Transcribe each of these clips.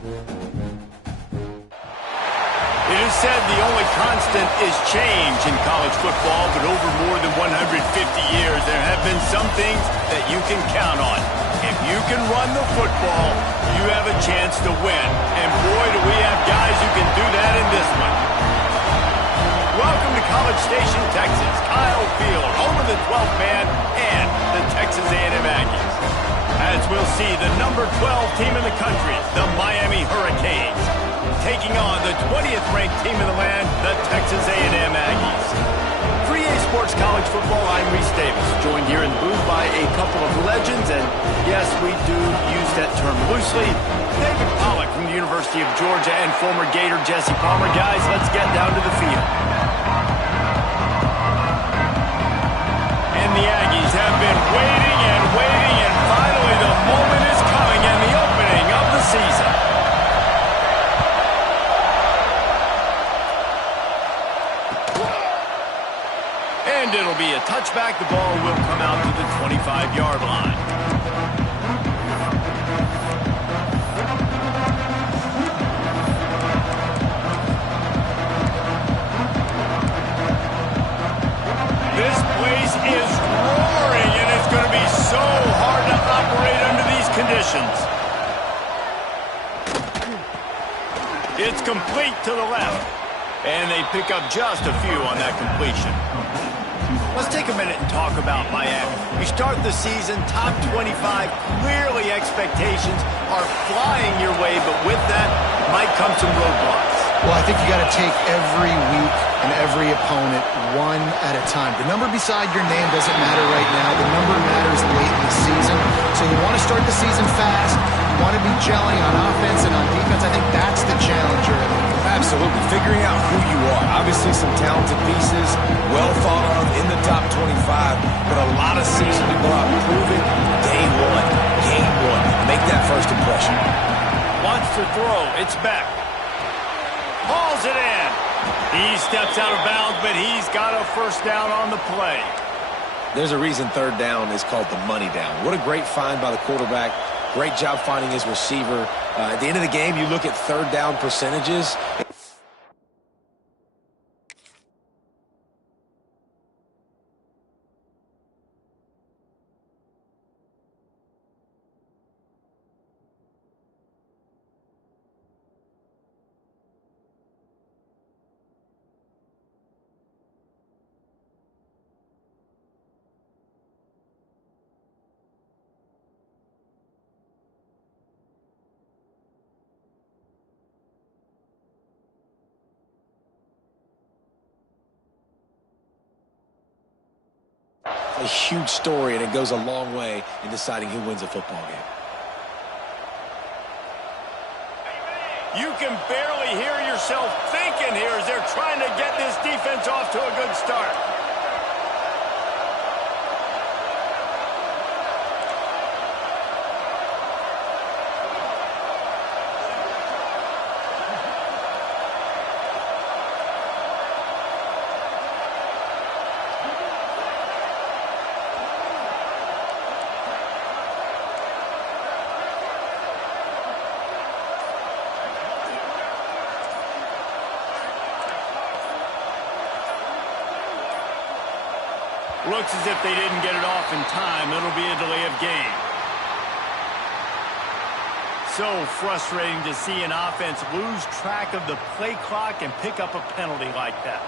It is said the only constant is change in college football, but over more than 150 years, there have been some things that you can count on. If you can run the football, you have a chance to win. And boy, do we have guys who can do that in this one. Welcome to College Station, Texas. Kyle Field, home of the 12th man and the Texas A&M Aggies. As we'll see, the number 12 team in the country, the Miami Hurricanes, taking on the 20th ranked team in the land, the Texas A&M Aggies. For EA Sports College Football, I'm Reese Davis, joined here in the booth by a couple of legends, and yes, we do use that term loosely. David Pollack from the University of Georgia and former Gator Jesse Palmer. Guys, let's get down to the field. And the Aggies have been waiting and waiting, and finally the moment is coming and the opening of the season. And it'll be a touchback. The ball will come out to the 25-yard line. This place is roaring, and it's going to be so hard to operate under these conditions. It's complete to the left, and they pick up just a few on that completion. Let's take a minute and talk about Miami. You start the season top 25. Clearly expectations are flying your way, but with that might come some roadblocks. Well, I think you got to take every week and every opponent one at a time. The number beside your name doesn't matter right now. The number matters late in the season. So you want to start the season fast. You want to be gelling on offense and on defense. I think that's the challenge early. Absolutely. Figuring out who you are. Obviously some talented pieces, well thought of in the top 25, but a lot of season to go out and prove it. Day one, game one. Make that first impression. Wants to throw. It's back. Hauls it in. He steps out of bounds, but he's got a first down on the play. There's a reason third down is called the money down. What a great find by the quarterback. Great job finding his receiver. At the end of the game, you look at third down percentages. A huge story, and it goes a long way in deciding who wins a football game. You can barely hear yourself thinking here as they're trying to get this defense off to a good start. Looks as if they didn't get it off in time. It'll be a delay of game. So frustrating to see an offense lose track of the play clock and pick up a penalty like that.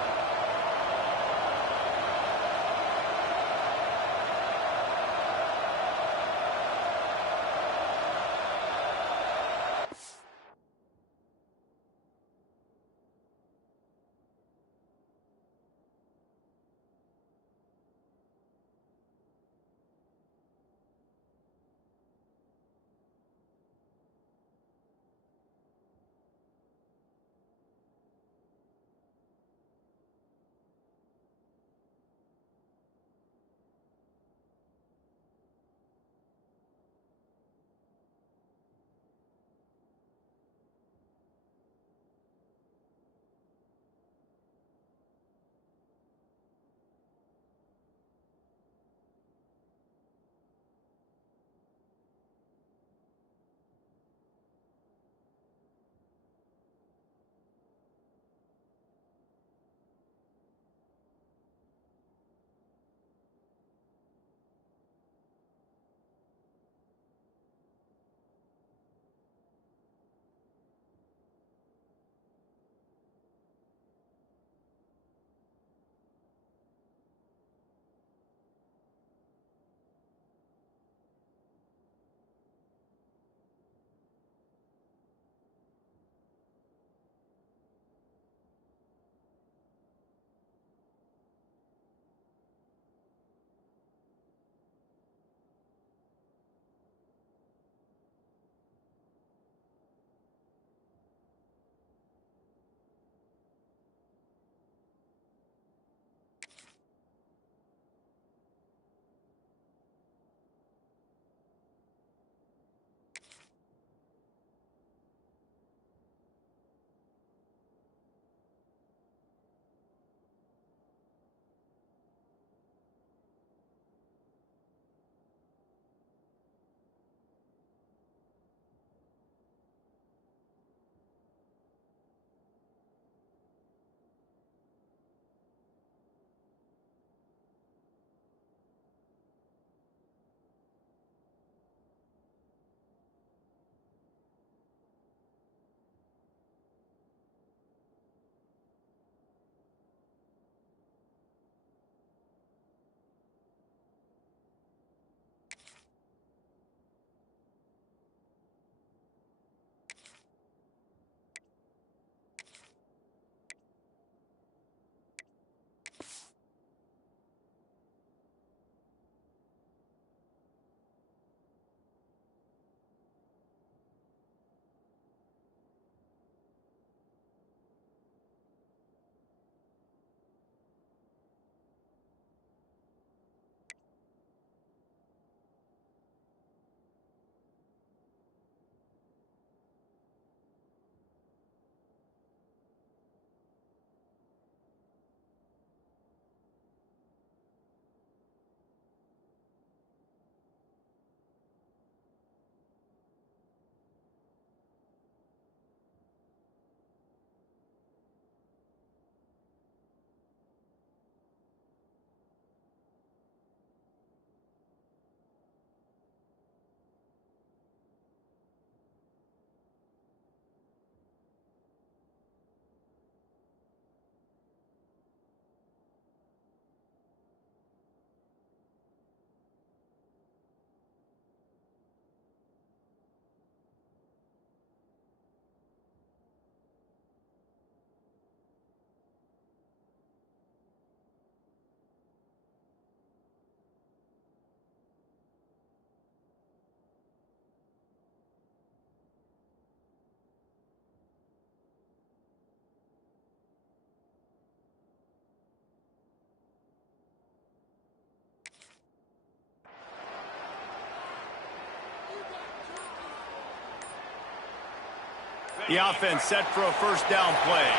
The offense set for a first down play.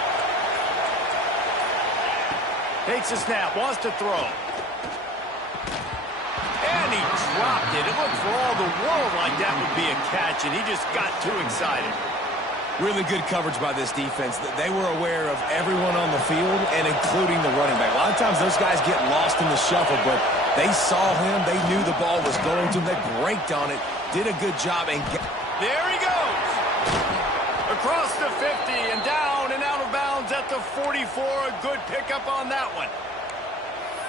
Takes a snap, wants to throw. And he dropped it. It looked for all the world like that would be a catch, and he just got too excited. Really good coverage by this defense. They were aware of everyone on the field and including the running back. A lot of times those guys get lost in the shuffle, but they saw him. They knew the ball was going to. They braked on it, did a good job. And there he goes. Across the 50 and down and out of bounds at the 44. A good pickup on that one.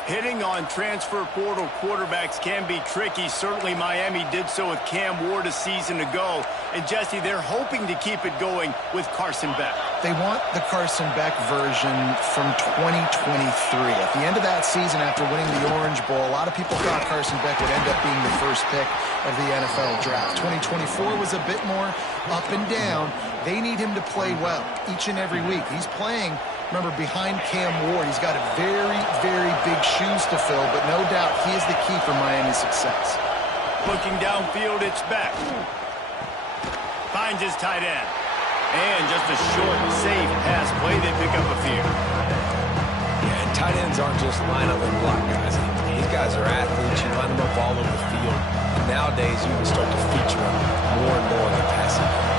Hitting on transfer portal quarterbacks can be tricky. Certainly Miami did so with Cam Ward a season ago. And Jesse, they're hoping to keep it going with Carson Beck. They want the Carson Beck version from 2023. At the end of that season, after winning the Orange Bowl, a lot of people thought Carson Beck would end up being the first pick of the NFL draft. 2024 was a bit more up and down. They need him to play well each and every week. He's playing, remember, behind Cam Ward. He's got a very, very big shoes to fill, but no doubt he is the key for Miami's success. Looking downfield, it's Beck. Finds his tight end. And just a short, safe pass play. They pick up a few. Yeah, and tight ends aren't just line up and block guys. These guys are athletes. You line them up all over the field. And nowadays, you can start to feature them more and more in the passing game.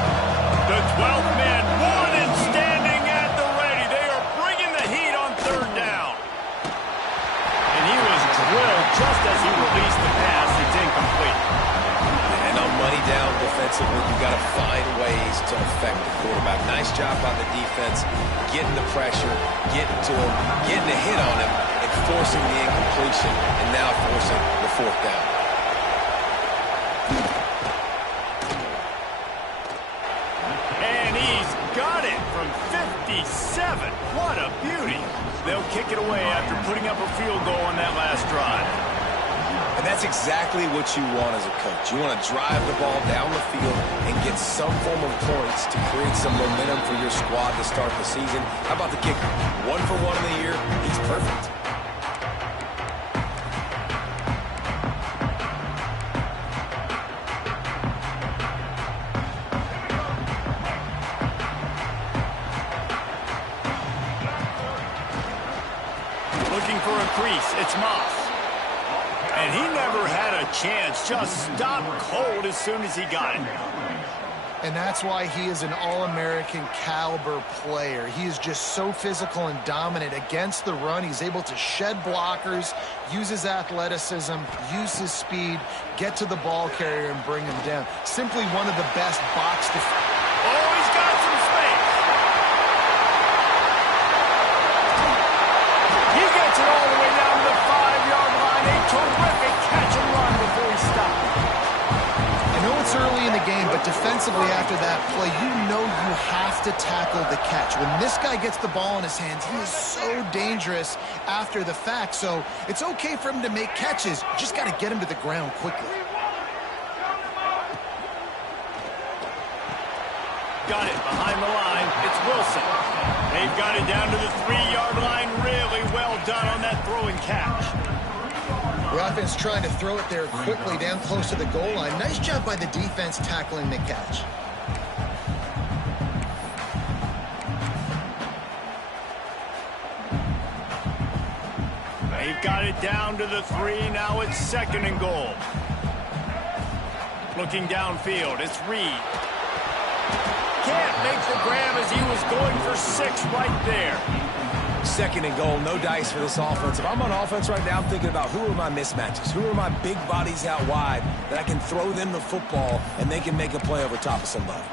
The 12th man, more than standing at the ready. They are bringing the heat on third down. And he was drilled just as he released the pass. It's incomplete. And on money down defensively, you've got to find ways to affect the quarterback. Nice job by the defense, getting the pressure, getting to him, getting a hit on him, and forcing the incompletion, and now forcing the fourth down. And he's got it from 57. What a beauty. They'll kick it away after putting up a field goal on that last drive. And that's exactly what you want as a coach. You want to drive the ball down the field and get some form of points to create some momentum for your squad to start the season. How about the kicker? 1 for 1 in the year. He's perfect. Looking for a crease. It's Moss. And he never had a chance. Just stopped cold as soon as he got it. And that's why he is an All-American caliber player. He is just so physical and dominant against the run. He's able to shed blockers, use his athleticism, use his speed, get to the ball carrier and bring him down. Simply one of the best box defenders. Oh, he's got some space. He gets it all the way down to the 5-yard line. A terrific catch and run before he stopped. I know it's early in the game, but defensively after that play, you know you have to tackle the catch. When this guy gets the ball in his hands, he is so dangerous after the fact. So it's okay for him to make catches. You just got to get him to the ground quickly. Got it behind the line. It's Wilson. They've got it down to the 3-yard line. Really well done on that throw and catch. The offense trying to throw it there quickly down close to the goal line. Nice job by the defense tackling the catch. They've got it down to the 3. Now it's 2nd and goal. Looking downfield. It's Reed. Can't make the grab as he was going for 6 right there. 2nd and goal, no dice for this offense. If I'm on offense right now, I'm thinking about who are my mismatches? Who are my big bodies out wide that I can throw them the football and they can make a play over top of somebody?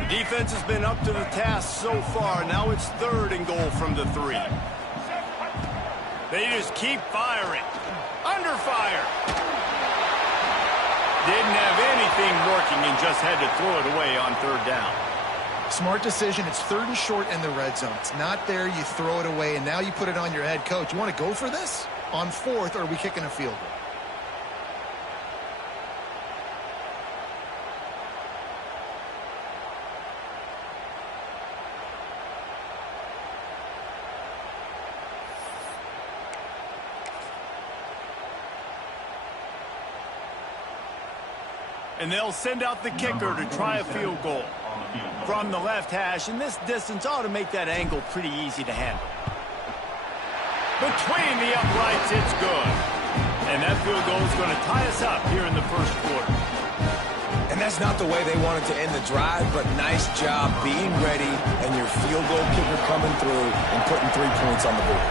The defense has been up to the task so far. Now it's 3rd and goal from the 3. They just keep firing. Under fire. Didn't have anything working and just had to throw it away on 3rd down. Smart decision. It's 3rd and short in the red zone. It's not there. You throw it away, and now you put it on your head coach. You want to go for this? On 4th, or are we kicking a field goal? And they'll send out the kicker to try a field goal from the left hash, and this distance ought to make that angle pretty easy to handle. Between the uprights, it's good. And that field goal is going to tie us up here in the first quarter. And that's not the way they wanted to end the drive, but nice job being ready and your field goal kicker coming through and putting 3 points on the board.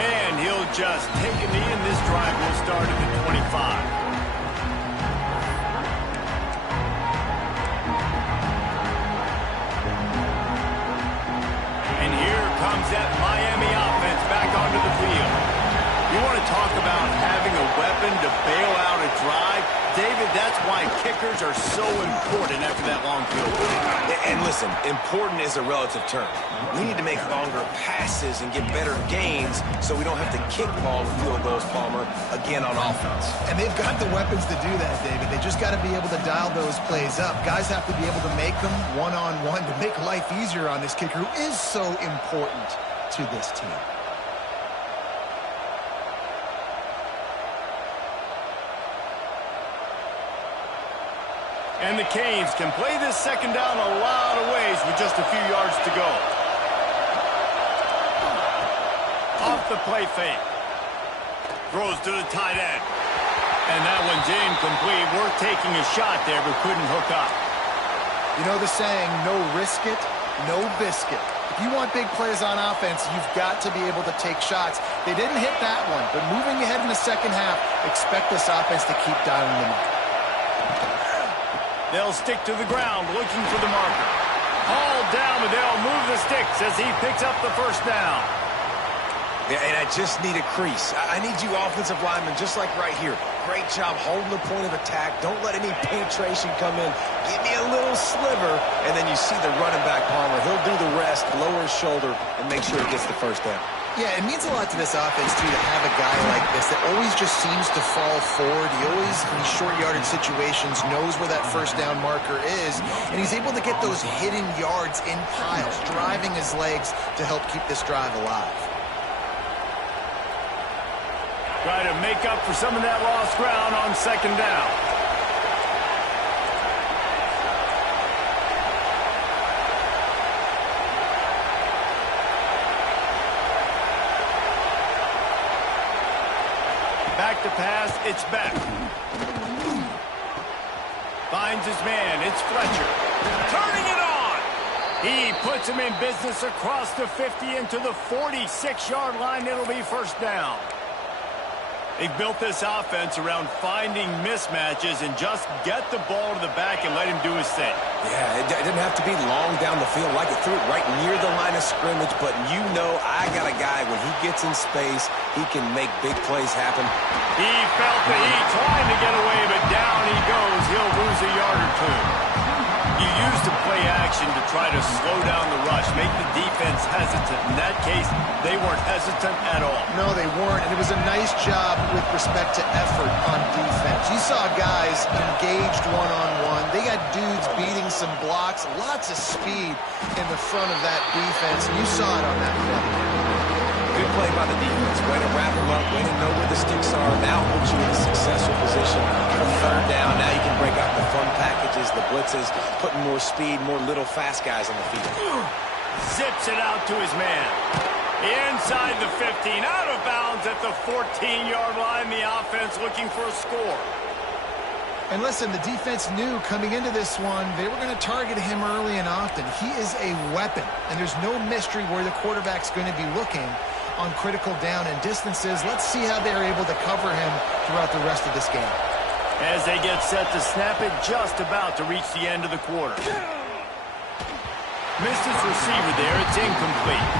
And he'll just take a knee, and this drive will start at the 25. And here comes that Miami offense back onto the field. You want to talk about having a weapon to bail out a drive? David, that's why kickers are so important after that long field goal. And listen, important is a relative term. We need to make longer passes and get better gains so we don't have to kick long field goals, Palmer, again on offense. And they've got the weapons to do that, David. They just got to be able to dial those plays up. Guys have to be able to make them one-on-one to make life easier on this kicker who is so important to this team. And the Canes can play this second down a lot of ways with just a few yards to go. Off the play fake. Throws to the tight end. And that one's incomplete. Worth taking a shot there, but couldn't hook up. You know the saying, no risk it, no biscuit. If you want big plays on offense, you've got to be able to take shots. They didn't hit that one, but moving ahead in the second half, expect this offense to keep dialing them up. They'll stick to the ground, looking for the marker. Hauled down, but they'll move the sticks as he picks up the first down. Yeah, and I just need a crease. I need you offensive linemen, just like right here. Great job holding the point of attack. Don't let any penetration come in. Give me a little sliver, and then you see the running back, Palmer. He'll do the rest, lower his shoulder, and make sure he gets the first down. Yeah, it means a lot to this offense, too, to have a guy like this that always just seems to fall forward. He always, in these short yardage situations, knows where that first down marker is, and he's able to get those hidden yards in piles, driving his legs to help keep this drive alive. Try to make up for some of that lost ground on second down. Back to pass, it's Beck. Finds his man, it's Fletcher. Turning it on! He puts him in business across the 50 into the 46-yard line. It'll be first down. They've built this offense around finding mismatches and just get the ball to the back and let him do his thing. Yeah, it didn't have to be long down the field. Like it threw it right near the line of scrimmage, but you know I got a guy, when he gets in space, he can make big plays happen. He felt the heat, trying to get away, but down he goes. He'll lose a yard or two. You use the play action to try to slow down the rush, make the defense hesitant. In that case, they weren't hesitant at all. No, they weren't, and it was a nice job with respect to effort on defense. You saw guys engaged one-on-one. They got dudes beating some blocks, lots of speed in the front of that defense, and you saw it on that play. Good play by the defense. Way to wrap them up, way to know where the sticks are. Now puts you in a successful position for third down. Now you can break out the fun packages, the blitzes, putting more speed, more little fast guys on the field. Zips it out to his man. Inside the 15, out of bounds at the 14-yard line. The offense looking for a score. And listen, the defense knew coming into this one, they were going to target him early and often. He is a weapon, and there's no mystery where the quarterback's going to be looking on critical down and distances. Let's see how they're able to cover him throughout the rest of this game. As they get set to snap it, just about to reach the end of the quarter. Missed his receiver there. It's incomplete.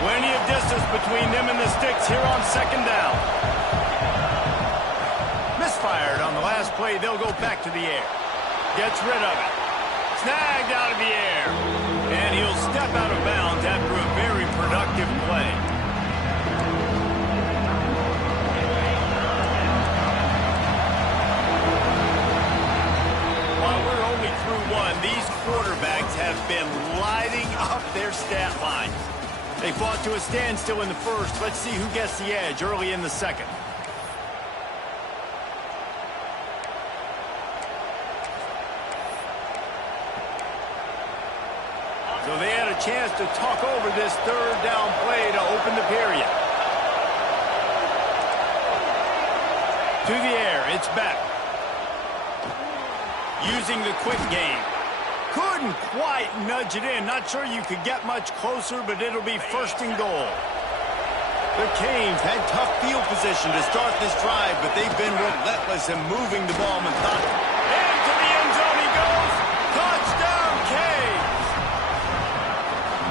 Plenty of distance between them and the sticks here on second down. Misfired on the last play. They'll go back to the air. Gets rid of it. Snagged out of the air. And he'll step out of bounds after a very productive play. While we're only through one, these quarterbacks to a standstill in the first. Let's see who gets the edge early in the second. So they had a chance to talk over this third down play to open the period. To the air, it's back. Using the quick game. Couldn't quite nudge it in. Not sure you could get much closer, but it'll be first and goal. The Canes had tough field position to start this drive, but they've been relentless in moving the ball methodically. And to the end zone he goes. Touchdown, Canes!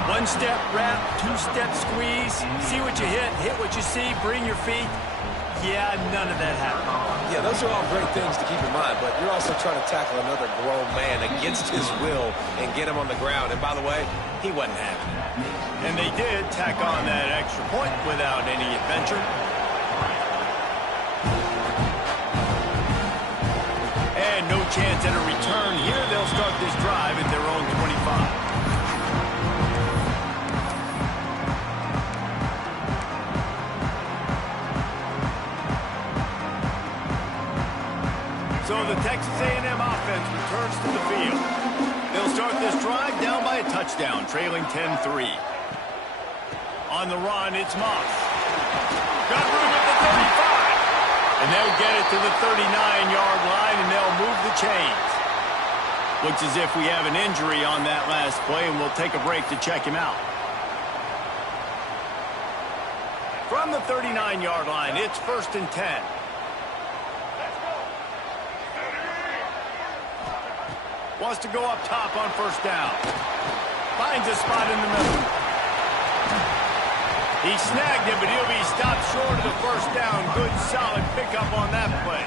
One-step wrap, two-step squeeze. See what you hit what you see, bring your feet. Yeah, none of that happened. Yeah, those are all great things to keep in mind, but you're also trying to tackle another grown man against his will and get him on the ground. And by the way, he wasn't having it. And they did tack on that extra point without any adventure. And no chance at a return here. They'll start this drive at their own 25. So the Texas A&M offense returns to the field. They'll start this drive down by a touchdown, trailing 10-3. On the run, it's Moss. Got room at the 35. And they'll get it to the 39-yard line, and they'll move the chains. Looks as if we have an injury on that last play, and we'll take a break to check him out. From the 39-yard line, it's 1st and 10. Wants to go up top on first down. Finds a spot in the middle. He snagged it, but he'll be stopped short of the first down. Good, solid pickup on that play.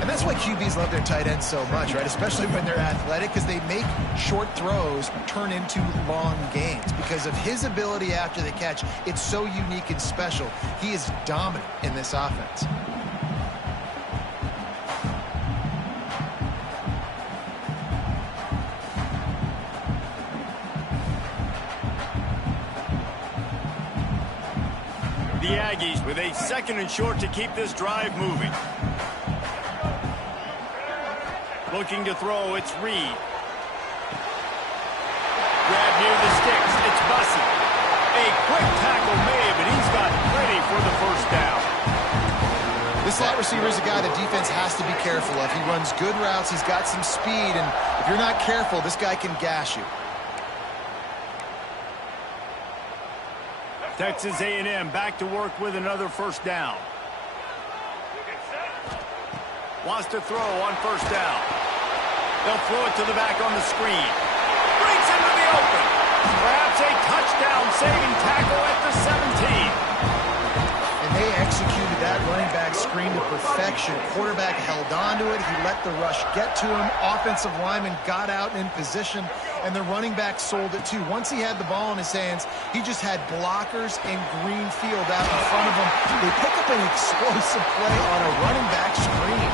And that's why QBs love their tight ends so much, right? Especially when they're athletic, because they make short throws turn into long gains. Because of his ability after the catch, it's so unique and special. He is dominant in this offense. The Aggies with a 2nd and short to keep this drive moving. Looking to throw, it's Reed. Grab near the sticks, it's Bussey. A quick tackle made, but he's got plenty for the first down. This slot receiver is a guy the defense has to be careful of. He runs good routes, he's got some speed, and if you're not careful, this guy can gash you. Texas A&M back to work with another first down. Wants to throw on first down. They'll throw it to the back on the screen. Brings him to the open. Perhaps a touchdown-saving tackle at the 17. And they executed that running back screen to perfection. Quarterback held on to it. He let the rush get to him. Offensive lineman got out in position, and the running back sold it too. Once he had the ball in his hands, he just had blockers and green field out in front of him. They pick up an explosive play on a running back screen.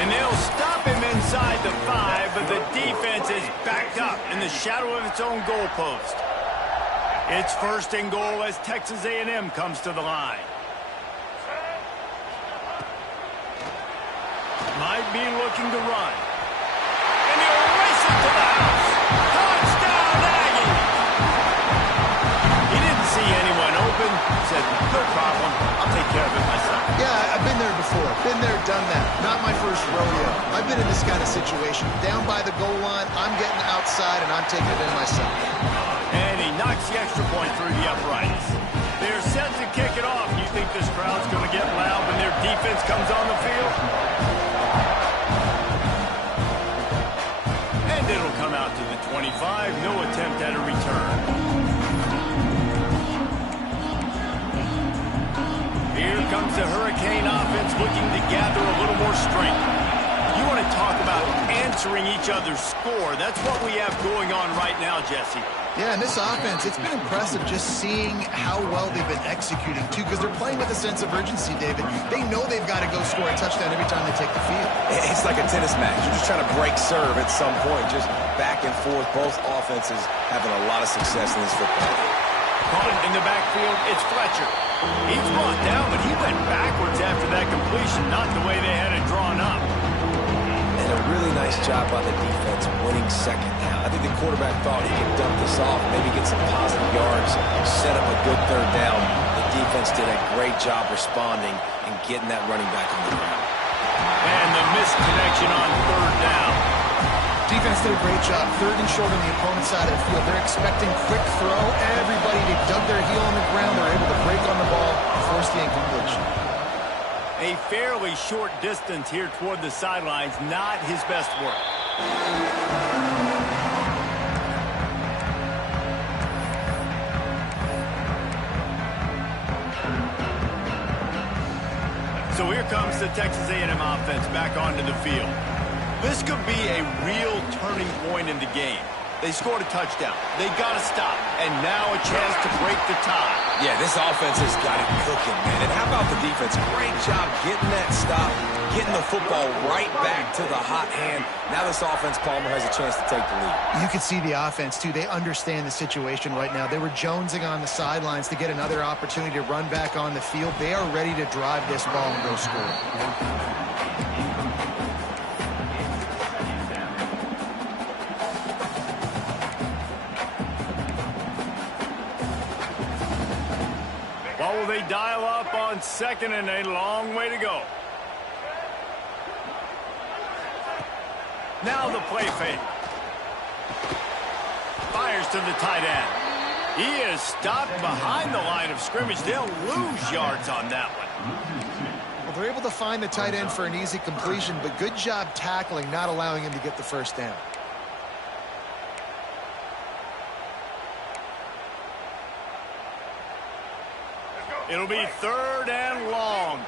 And they'll stop him inside the 5, but the defense is backed up in the shadow of its own goalpost. It's 1st and goal as Texas A&M comes to the line. Might be looking to run. And he'll race it to the house. Touchdown, Aggie! He didn't see anyone open. Said, no problem. I'll take care of it myself. Yeah, I've been there before. Been there, done that. Not my first rodeo. I've been in this kind of situation. Down by the goal line, I'm getting outside, and I'm taking it in myself. And he knocks the extra point through the uprights. They're set to kick it off. You think this crowd's going to get loud when their defense comes on the field? And it'll come out to the 25. No attempt at a return. Here comes the Hurricane offense looking to gather a little more strength. You want to talk about answering each other's score. That's what we have going on right now, Jesse. Yeah, and this offense, it's been impressive just seeing how well they've been executing, too, because they're playing with a sense of urgency, David. They know they've got to go score a touchdown every time they take the field. It's like a tennis match. You're just trying to break serve at some point, just back and forth. Both offenses having a lot of success in this football game. opponent in the backfield, it's Fletcher. He's brought down, but he went backwards after that completion, not the way they had it drawn up. And a really nice job by the defense winning second down. I think the quarterback thought he could dump this off, maybe get some positive yards, set up a good third down. The defense did a great job responding and getting that running back on the ground. And the missed connection on third down. Defense did a great job. Third and short on the opponent's side of the field. They're expecting quick throw. Everybody, they dug their heel on the ground. They're able to break on the ball and force the incompletion. A fairly short distance here toward the sidelines, not his best work. So here comes the Texas A&M offense back onto the field. This could be a real turning point in the game. They scored a touchdown. They got to stop. And now a chance to break the tie. Yeah, this offense has got it cooking, man. And how about the defense? Great job getting that stop, getting the football right back to the hot hand. Now this offense, Palmer, has a chance to take the lead. You can see the offense, too. They understand the situation right now. They were jonesing on the sidelines to get another opportunity to run back on the field. They are ready to drive this ball and go score. What will they dial up on second and a long way to go? Now the play fake. Fires to the tight end. He is stopped behind the line of scrimmage. They'll lose yards on that one. Well, they're able to find the tight end for an easy completion, but good job tackling, not allowing him to get the first down. It'll be third and long.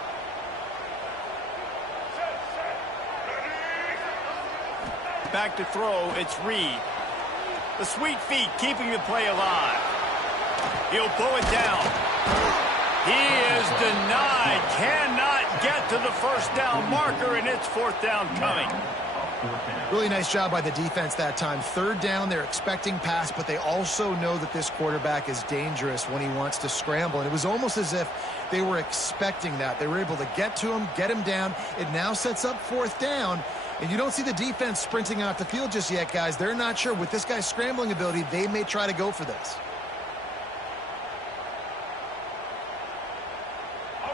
Back to throw, it's Reed. The sweet feet keeping the play alive. He'll pull it down. He is denied. Cannot get to the first down marker, and it's fourth down coming. Really nice job by the defense that time. Third down, they're expecting pass, but they also know that this quarterback is dangerous when he wants to scramble. And it was almost as if they were expecting that. They were able to get to him, get him down. It now sets up fourth down. And you don't see the defense sprinting out the field just yet, guys. They're not sure. With this guy's scrambling ability, they may try to go for this.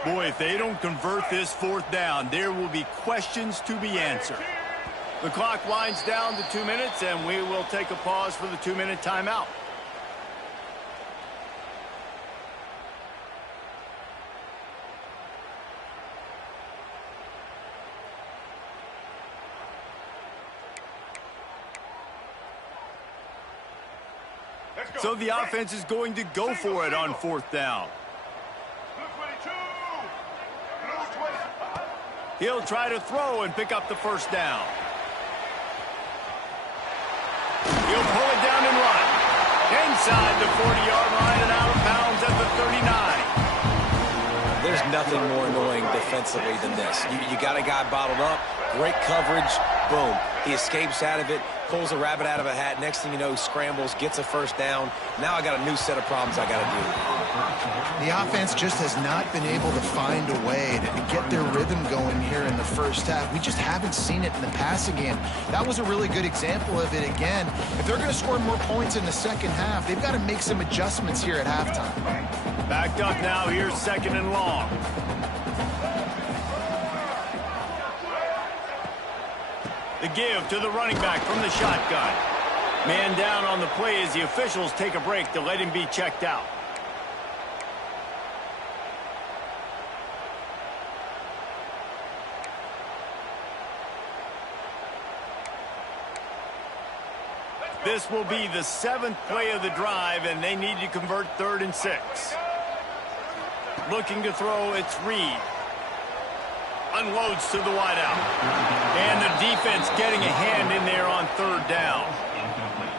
Boy, if they don't convert this fourth down, there will be questions to be answered. The clock winds down to 2 minutes, and we will take a pause for the 2-minute timeout. So the offense is going to go for it on fourth down. He'll try to throw and pick up the first down. He'll pull it down and run. Inside the 40-yard line and out of bounds at the 39. There's nothing more annoying defensively than this. You got a guy bottled up, great coverage, boom. He escapes out of it, pulls a rabbit out of a hat. Next thing you know, he scrambles, gets a first down. Now I got a new set of problems I got to deal with. The offense just has not been able to find a way to get their rhythm going here in the first half. We just haven't seen it in the passing game. That was a really good example of it again. If they're going to score more points in the second half, they've got to make some adjustments here at halftime. Backed up now, here's second and long. The give to the running back from the shotgun. Man down on the play as the officials take a break to let him be checked out. This will be the 7th play of the drive, and they need to convert 3rd and 6. Looking to throw, it's Reed. Unloads to the wideout. And the defense getting a hand in there on 3rd down.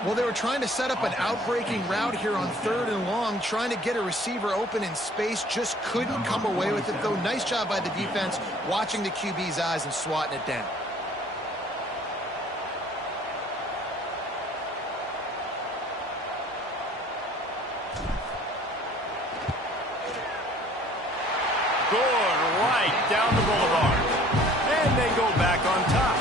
Well, they were trying to set up an outbreaking route here on 3rd and long, trying to get a receiver open in space, just couldn't come away with it, though. Nice job by the defense watching the QB's eyes and swatting it down. good right down the boulevard. And they go back on top.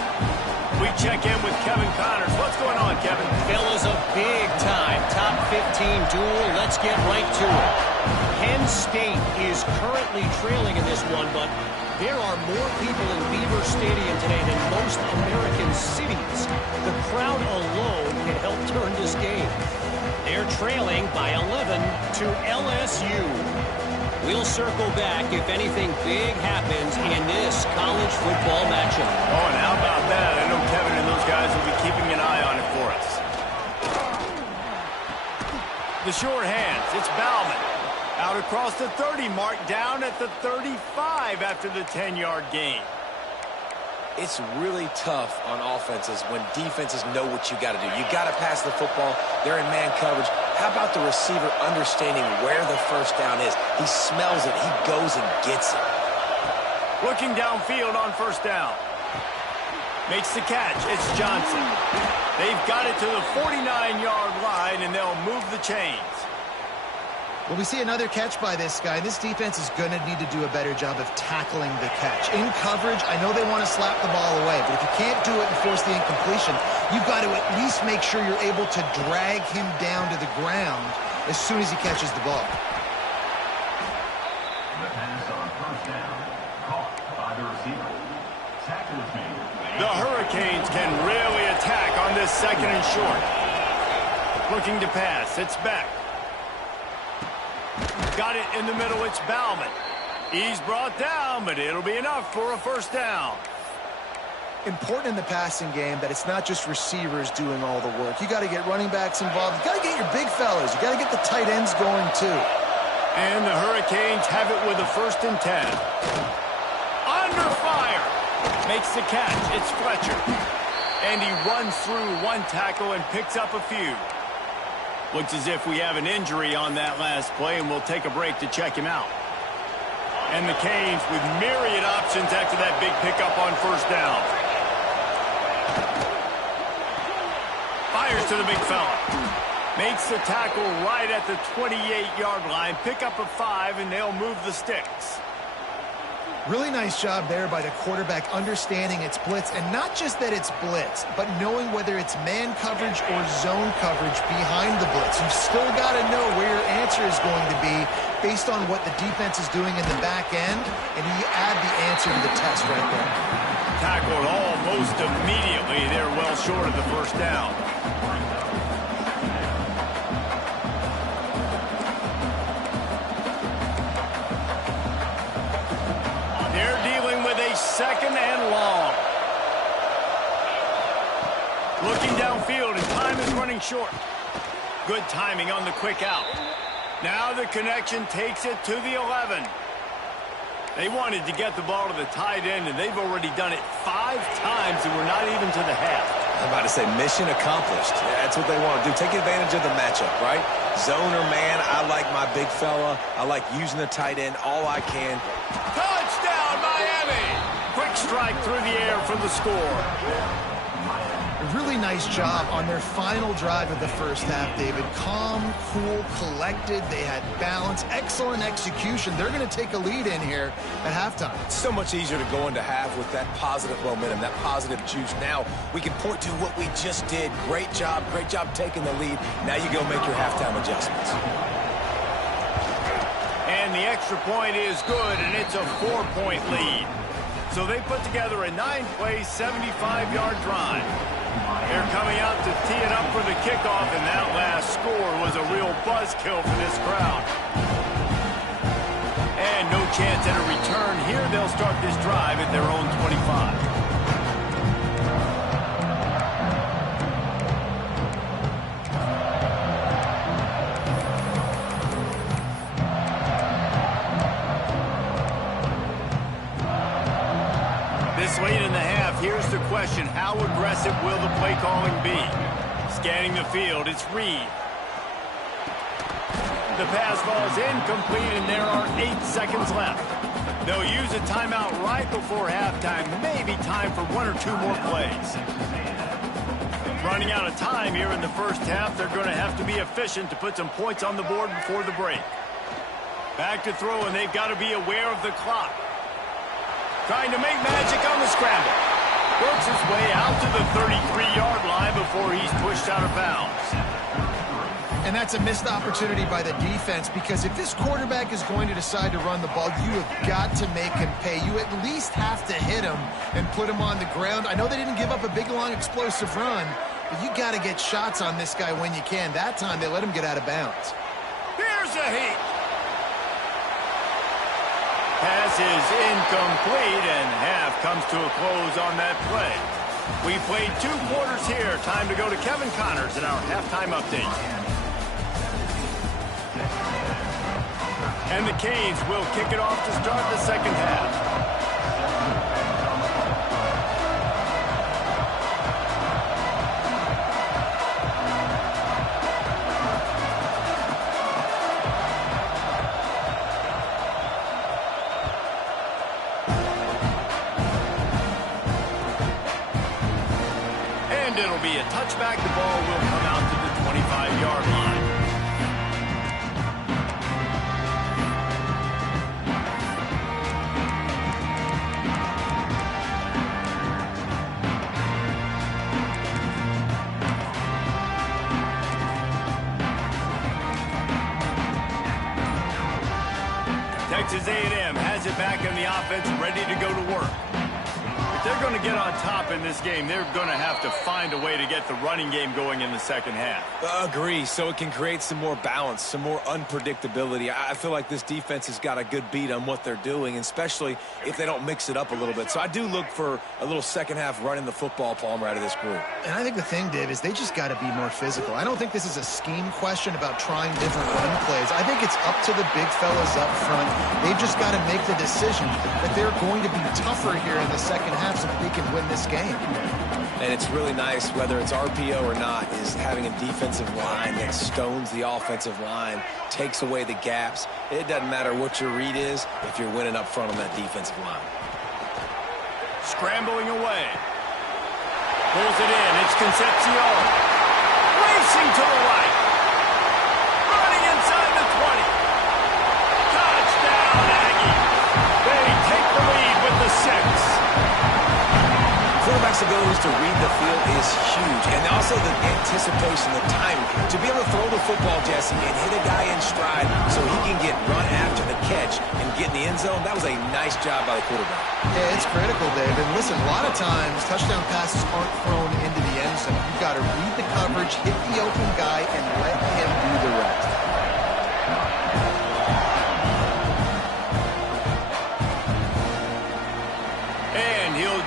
We check in with Kevin Connors. What's going on, Kevin? Fellas, a big-time top 15 duel. Let's get right to it. Penn State is currently trailing in this one, but there are more people in Beaver Stadium today than most American cities. The crowd alone can help turn this game. They're trailing by 11 to LSU. We'll circle back if anything big happens in this college football matchup. Oh, and how about that? I know Kevin and those guys will be keeping an eye on it for us. The short hands. It's Bauman. Out across the 30 mark, down at the 35 after the 10-yard gain. It's really tough on offenses when defenses know what you got to do. You got to pass the football. They're in man coverage. How about the receiver understanding where the first down is? He smells it. He goes and gets it. Looking downfield on first down. Makes the catch. It's Johnson. They've got it to the 49-yard line, and they'll move the chains. Well, we see another catch by this guy. This defense is going to need to do a better job of tackling the catch. In coverage, I know they want to slap the ball away, but if you can't do it and force the incompletion, you've got to at least make sure you're able to drag him down to the ground as soon as he catches the ball. The pass on first down, caught by the receiver. Tackle is made. The Hurricanes can really attack on this second and short. Looking to pass. It's Beck. Got it in the middle. It's Bauman. He's brought down, but it'll be enough for a first down. Important in the passing game that it's not just receivers doing all the work. You got to get running backs involved. You got to get your big fellas. You got to get the tight ends going too. And the Hurricanes have it with a 1st and 10. Under fire. Makes the catch. It's Fletcher. And he runs through one tackle and picks up a few. Looks as if we have an injury on that last play, and we'll take a break to check him out. And the Canes with myriad options after that big pickup on first down. Fires to the big fella. Makes the tackle right at the 28-yard line. Pick up a 5, and they'll move the sticks. Really nice job there by the quarterback understanding it's blitz, and not just that it's blitz, but knowing whether it's man coverage or zone coverage behind the blitz. You've still got to know where your answer is going to be based on what the defense is doing in the back end, and you add the answer to the test right there. Tackled almost immediately. They're well short of the first down. Second and long. Looking downfield, and time is running short. Good timing on the quick out. Now the connection takes it to the 11. They wanted to get the ball to the tight end, and they've already done it 5 times, and we're not even to the half. I'm about to say mission accomplished. That's what they want to do. Take advantage of the matchup, right? Zone or man, I like my big fella. I like using the tight end all I can. Touchdown, Miami! Quick strike through the air for the score. A really nice job on their final drive of the first half, David. Calm, cool, collected. They had balance. Excellent execution. They're going to take a lead in here at halftime. It's so much easier to go into half with that positive momentum, that positive juice. Now we can point to what we just did. Great job taking the lead. Now you go make your halftime adjustments. And the extra point is good, and it's a 4-point lead. So they put together a 9-play, 75-yard drive. They're coming out to tee it up for the kickoff, and that last score was a real buzzkill for this crowd. And no chance at a return here. They'll start this drive at their own 25. Late in the half, here's the question. How aggressive will the play calling be? Scanning the field, it's Reed. The pass falls incomplete, and there are 8 seconds left. They'll use a timeout right before halftime. Maybe time for 1 or 2 more plays. Running out of time here in the first half. They're going to have to be efficient to put some points on the board before the break. Back to throw, and they've got to be aware of the clock. Trying to make magic on the scramble. Works his way out to the 33-yard line before he's pushed out of bounds. And that's a missed opportunity by the defense, because if this quarterback is going to decide to run the ball, you have got to make him pay. You at least have to hit him and put him on the ground. I know they didn't give up a big, long, explosive run, but you got to get shots on this guy when you can. That time they let him get out of bounds. Here's a heat. Pass is incomplete, and half comes to a close on that play. We played 2 quarters here. Time to go to Kevin Connors in our halftime update. And the Canes will kick it off to start the second half. And it'll be a touchback. The ball will come out to the 25-yard line. Texas A&M has it back in the offense, ready to go to work. If they're going to get on top in this game, they're going to have to find a way to get the running game going in the second half. Agree, so it can create some more balance, some more unpredictability. I feel like this defense has got a good beat on what they're doing, especially if they don't mix it up a little bit. So I do look for a little second half running the football, Palmer, out of this group. And I think the thing, Dave, is they just got to be more physical. I don't think this is a scheme question about trying different run plays. I think it's up to the big fellas up front. They've just got to make the decision that they're going to be tougher here in the second half so that they can win this game. And it's really nice, whether it's RPO or not, is having a defensive line that stones the offensive line, takes away the gaps. It doesn't matter what your read is if you're winning up front on that defensive line. Scrambling away. Pulls it in. It's Concepcion. Racing to the right. Running inside the 20. Touchdown, Aggie. They take the lead with the 6. Quarterback's abilities to read the field is huge, and also the anticipation, the timing. To be able to throw the football, Jesse, and hit a guy in stride so he can get run after the catch and get in the end zone, that was a nice job by the quarterback. Yeah, it's critical, Dave. And listen, a lot of times touchdown passes aren't thrown into the end zone. You've got to read the coverage, hit the open guy, and let him do the rest.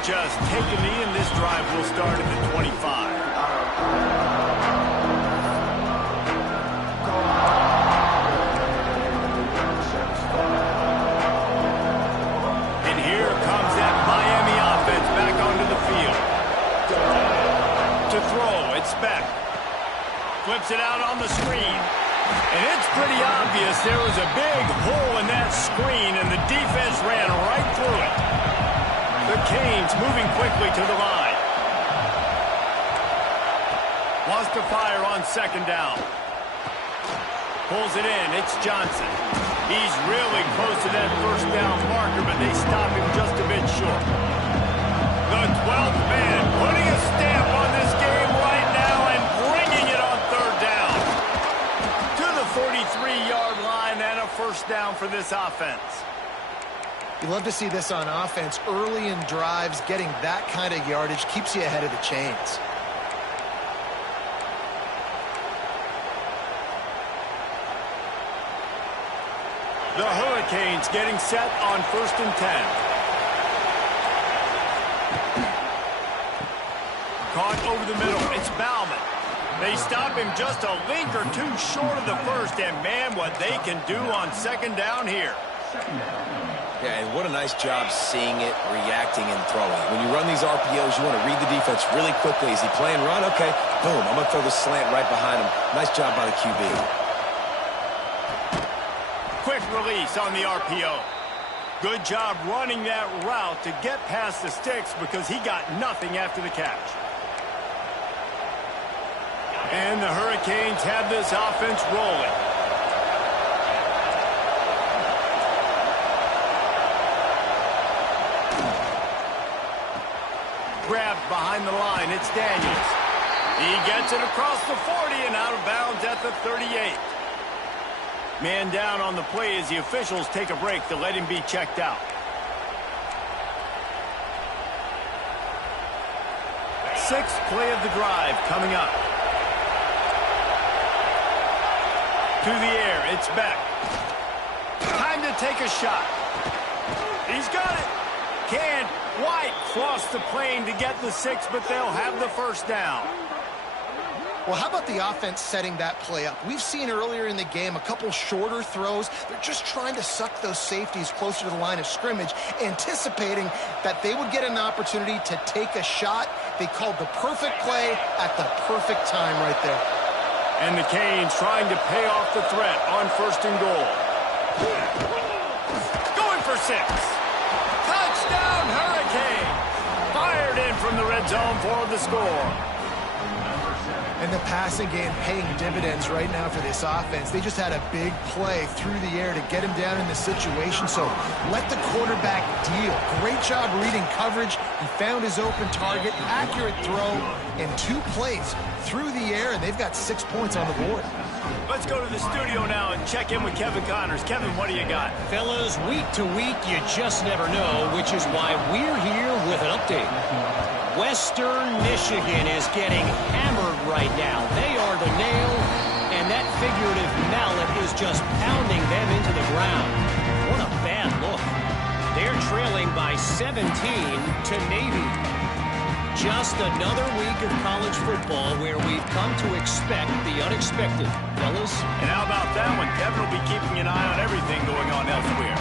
Just take a knee, and this drive will start at the 25. And here comes that Miami offense back onto the field. To throw, it's Beck. Flips it out on the screen. And it's pretty obvious there was a big hole in that screen, and the defense ran right through it. The Canes moving quickly to the line. Wants to fire on second down. Pulls it in. It's Johnson. He's really close to that first down marker, but they stop him just a bit short. The 12th man putting a stamp on this game right now and bringing it on third down. To the 43-yard line and a first down for this offense. You love to see this on offense. Early in drives, getting that kind of yardage keeps you ahead of the chains. The Hurricanes getting set on 1st and 10. Caught over the middle. It's Bauman. They stop him just a link or two short of the first, and man, what they can do on second down here. Yeah, and what a nice job seeing it, reacting, and throwing. When you run these RPOs, you want to read the defense really quickly. Is he playing run? Okay, boom, I'm going to throw the slant right behind him. Nice job by the QB. Quick release on the RPO. Good job running that route to get past the sticks because he got nothing after the catch. And the Hurricanes have this offense rolling. grab behind the line. It's Daniels. He gets it across the 40 and out of bounds at the 38. Man down on the play as the officials take a break to let him be checked out. Sixth play of the drive coming up. To the air, it's Beck. Time to take a shot. He's got it. Can't quite cross the plane to get the 6, but they'll have the first down. Well, how about the offense setting that play up? We've seen earlier in the game a couple shorter throws. They're just trying to suck those safeties closer to the line of scrimmage, anticipating that they would get an opportunity to take a shot. They called the perfect play at the perfect time right there. And the Canes trying to pay off the threat on 1st and goal. Going for 6. Touchdown, Hurricane! Fired in from the red zone for the score. And the passing game paying dividends right now for this offense. They just had a big play through the air to get him down in the situation. So let the quarterback deal. Great job reading coverage. He found his open target, accurate throw, and 2 plays through the air, and they've got 6 points on the board. Let's go to the studio now and check in with Kevin Connors. Kevin, what do you got? Fellas, week to week, you just never know, which is why we're here with an update. Western Michigan is getting hammered right now. They are the nail, and that figurative mallet is just pounding them into the ground. What a bad look. They're trailing by 17 to Navy. Just another week of college football where we've come to expect the unexpected, fellas. And how about that one? Kevin will be keeping an eye on everything going on elsewhere.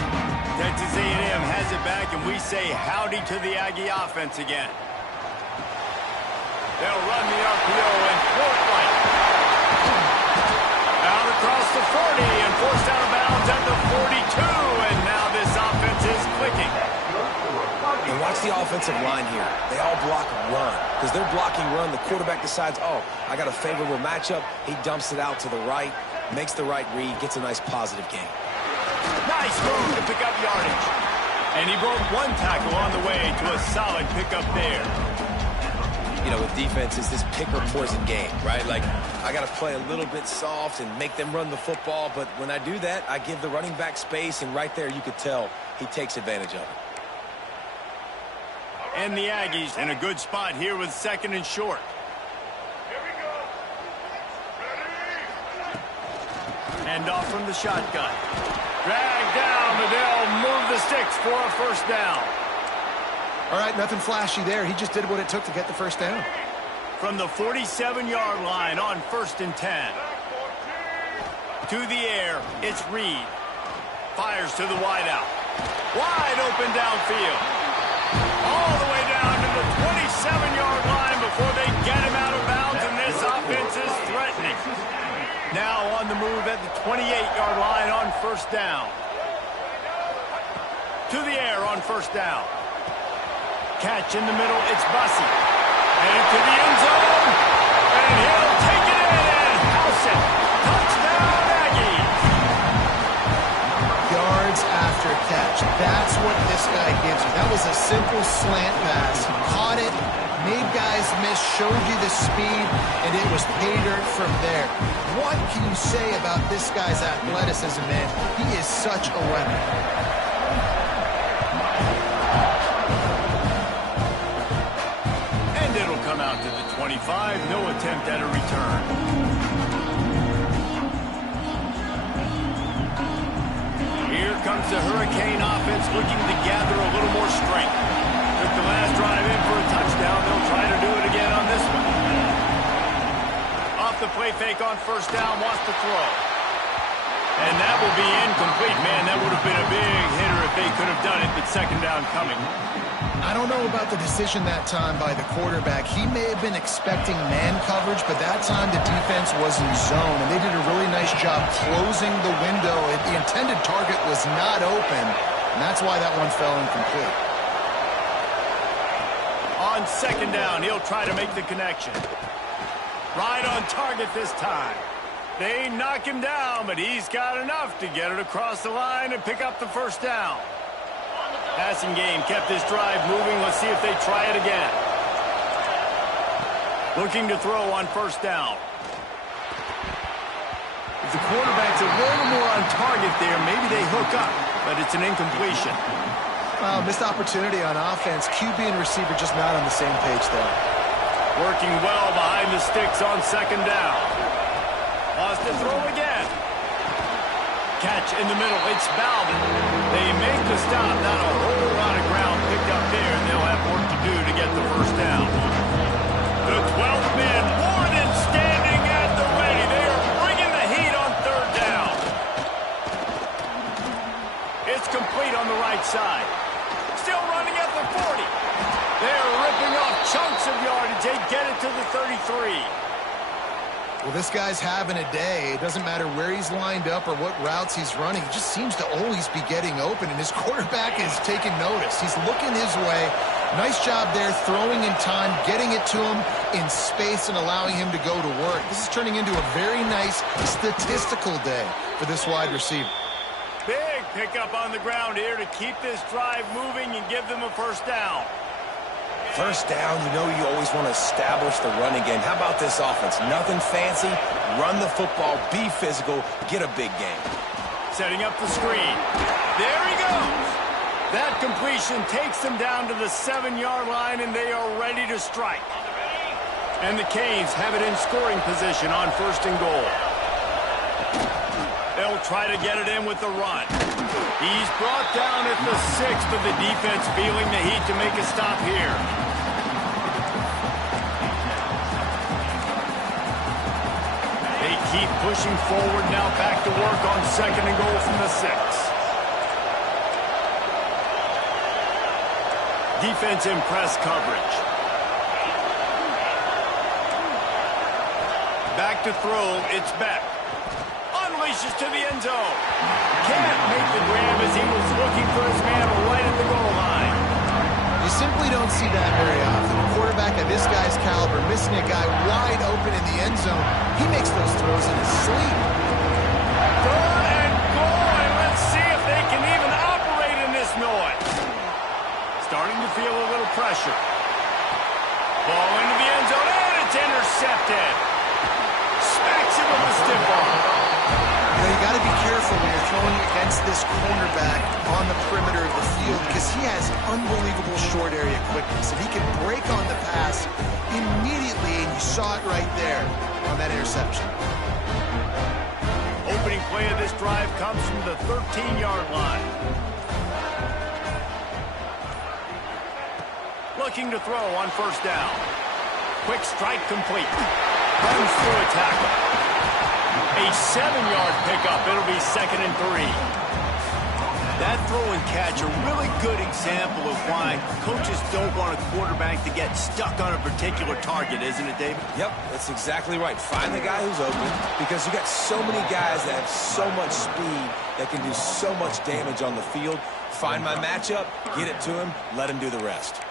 Texas A&M has it back, and we say howdy to the Aggie offense again. They'll run the RPO and Fort White. Out across the 40 and forced out of bounds at the 42. And now this offense is clicking. And watch the offensive line here. They all block run. Because they're blocking run, the quarterback decides, oh, I got a favorable matchup. He dumps it out to the right, makes the right read, gets a nice positive gain. Nice move to pick up yardage. And he broke 1 tackle on the way to a solid pickup there. You know, with defense, it's this pick or poison game, right? Like, I got to play a little bit soft and make them run the football, but when I do that, I give the running back space, and right there you could tell he takes advantage of it. And the Aggies in a good spot here with 2nd and short. Hand off from the shotgun. Drag down, but they'll move the sticks for a first down. All right, nothing flashy there. He just did what it took to get the first down. From the 47-yard line on 1st and 10. To the air, it's Reed. Fires to the wideout. Wide open downfield. All the way down to the 27-yard line before they get him out of bounds, and this offense is threatening. Now on the move at the 28-yard line on 1st down. To the air on 1st down. Catch in the middle, it's Bussey. And to the end zone, and he'll take it in and house it. Touchdown, Aggies. Yards after catch. That's what this guy gives you. That was a simple slant pass. He caught it, made guys miss, showed you the speed, and it was pay dirt from there. What can you say about this guy's athleticism, man? He is such a weapon. Come out to the 25, no attempt at a return. Here comes the Hurricane offense looking to gather a little more strength. Took the last drive in for a touchdown. They'll try to do it again on this one. Off the play fake on 1st down, wants to throw. And that will be incomplete. Man, that would have been a big hitter if they could have done it, but 2nd down coming. I don't know about the decision that time by the quarterback. He may have been expecting man coverage, but that time the defense was in zone, and they did a really nice job closing the window. The intended target was not open, and that's why that one fell incomplete. On 2nd down, he'll try to make the connection. Right on target this time. They knock him down, but he's got enough to get it across the line and pick up the 1st down. Passing game kept this drive moving. Let's see if they try it again. Looking to throw on first down. If the quarterback's a little more on target there, maybe they hook up, but it's an incompletion. Missed opportunity on offense. QB and receiver just not on the same page there. Working well behind the sticks on second down. Lost the throw again. Catch in the middle. It's Bowden. They make the stop. Not a whole lot of ground picked up there, and they'll have work to do to get the first down. The 12th man more than standing at the ready. They are bringing the heat on third down. It's complete on the right side. Still running at the 40. They're ripping off chunks of yardage. They get it to the 33. Well, this guy's having a day. It doesn't matter where he's lined up or what routes he's running. He just seems to always be getting open, and his quarterback is taking notice. He's looking his way. Nice job there, throwing in time, getting it to him in space and allowing him to go to work. This is turning into a very nice statistical day for this wide receiver. Big pickup on the ground here to keep this drive moving and give them a first down. First down, you know you always want to establish the running game. How about this offense? Nothing fancy. Run the football, be physical, get a big game. Setting up the screen. There he goes. That completion takes them down to the 7-yard line, and they are ready to strike. And the Canes have it in scoring position on first and goal. They'll try to get it in with the run. He's brought down at the 6, but the defense feeling the heat to make a stop here. They keep pushing forward, now back to work on second and goal from the 6. Defense in press coverage. Back to throw, it's Beck. Unleashes to the end zone. Can't make the grab as he was looking for his man right at the goal line. You simply don't see that very often. A quarterback of this guy's caliber missing a guy wide open in the end zone. He makes those throws in his sleep. Third and goal, and let's see if they can even operate in this noise. Starting to feel a little pressure. Ball into the end zone, and it's intercepted. Smacks him with a stiff arm. You got to be careful when you're throwing against this cornerback on the perimeter of the field because he has unbelievable short area quickness. If he can break on the pass immediately, and you saw it right there on that interception. Opening play of this drive comes from the 13-yard line. Looking to throw on first down. Quick strike complete. Runs through a tackle. A 7-yard pickup. It'll be 2nd and 3. That throw and catch, a really good example of why coaches don't want a quarterback to get stuck on a particular target, isn't it, David? Yep, that's exactly right. Find the guy who's open because you got so many guys that have so much speed that can do so much damage on the field. Find my matchup, get it to him, let him do the rest.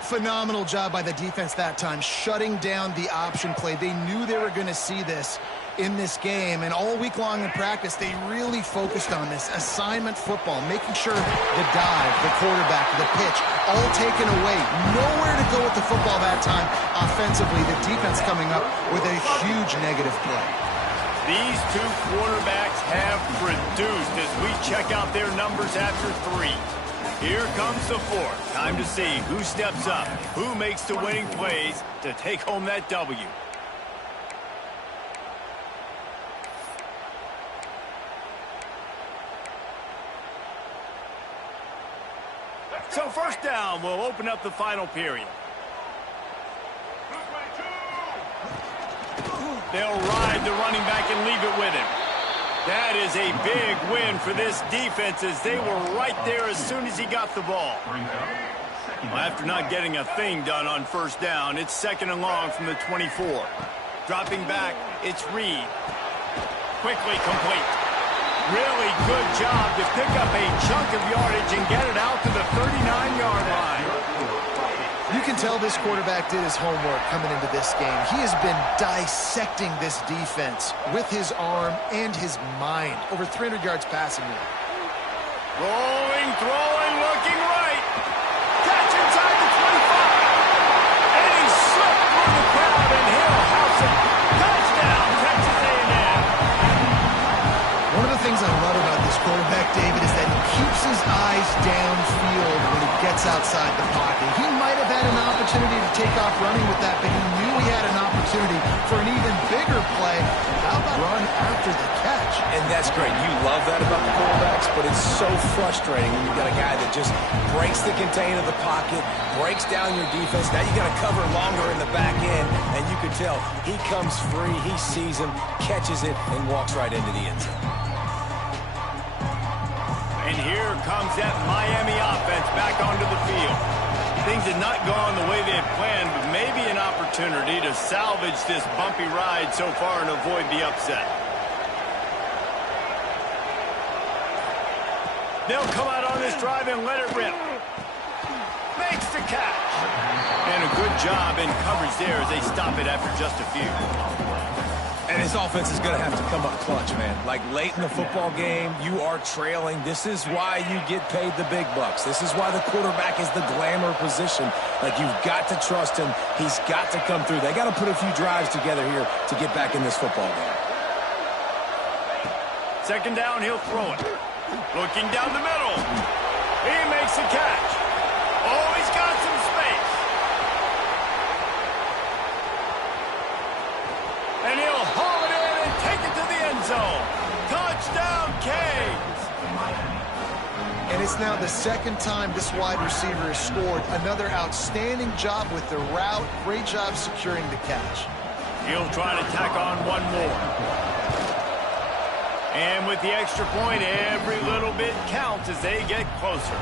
Phenomenal job by the defense that time, shutting down the option play. They knew they were going to see this in this game, and all week long in practice, they really focused on this assignment football, making sure the dive, the quarterback, the pitch, all taken away. Nowhere to go with the football that time offensively. The defense coming up with a huge negative play. These two quarterbacks have produced as we check out their numbers after 3. Here comes the 4th. Time to see who steps up, who makes the winning plays to take home that W. So first down will open up the final period. They'll ride the running back and leave it with him. That is a big win for this defense as they were right there as soon as he got the ball. Well, after not getting a thing done on first down, it's 2nd and long from the 24. Dropping back, it's Reed. Quickly complete. Really good job to pick up a chunk of yardage and get it out to the 39-yard line. You can tell this quarterback did his homework coming into this game. He has been dissecting this defense with his arm and his mind. Over 300 yards passing here. Rolling, throwing, looking right. Catch inside the 25. And he slipped through the eyes downfield when he gets outside the pocket. He might have had an opportunity to take off running with that, but he knew he had an opportunity for an even bigger play. How about run after the catch? And that's great. You love that about the quarterbacks, but it's so frustrating when you've got a guy that just breaks the contain of the pocket, breaks down your defense. Now you got to cover longer in the back end, and you can tell he comes free, he sees him, catches it, and walks right into the end zone. And here comes that Miami offense back onto the field. Things had not gone the way they had planned, but maybe an opportunity to salvage this bumpy ride so far and avoid the upset. They'll come out on this drive and let it rip. Makes the catch. And a good job in coverage there as they stop it after just a few. And his offense is going to have to come up clutch, man. Like late in the football game, you are trailing. This is why you get paid the big bucks. This is why the quarterback is the glamour position. Like, you've got to trust him. He's got to come through. They got to put a few drives together here to get back in this football game. Second down, he'll throw it. Looking down the middle. He makes the catch. Oh, he's got some space. And he'll haul it in and take it to the end zone. Touchdown, Canes. And it's now the second time this wide receiver has scored. Another outstanding job with the route. Great job securing the catch. He'll try to tack on one more. And with the extra point, every little bit counts as they get closer.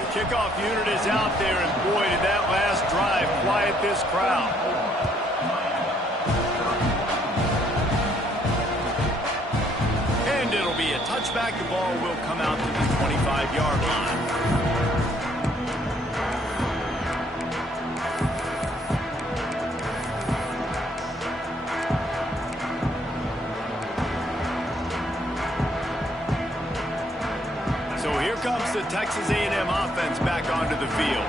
The kickoff unit is out there, and boy, did that last drive quiet this crowd. And it'll be a touchback. The ball will come out to the 25-yard line. Comes the Texas A&M offense back onto the field.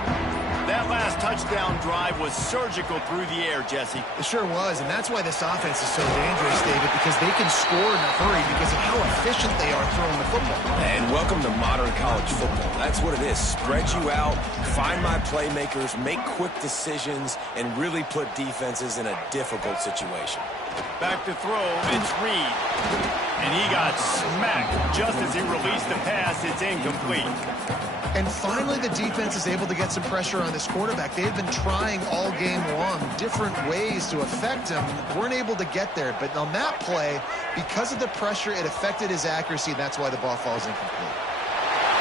That last touchdown drive was surgical through the air, Jesse. It sure was, and that's why this offense is so dangerous, David, because they can score in a hurry because of how efficient they are throwing the football. And welcome to modern college football. That's what it is. Spread you out, find my playmakers, make quick decisions, and really put defenses in a difficult situation. Back to throw, it's Reed. And he got smacked just as he released the pass. It's incomplete. And finally, the defense is able to get some pressure on this quarterback. They've been trying all game long different ways to affect him. Weren't able to get there. But on that play, because of the pressure, it affected his accuracy. That's why the ball falls incomplete.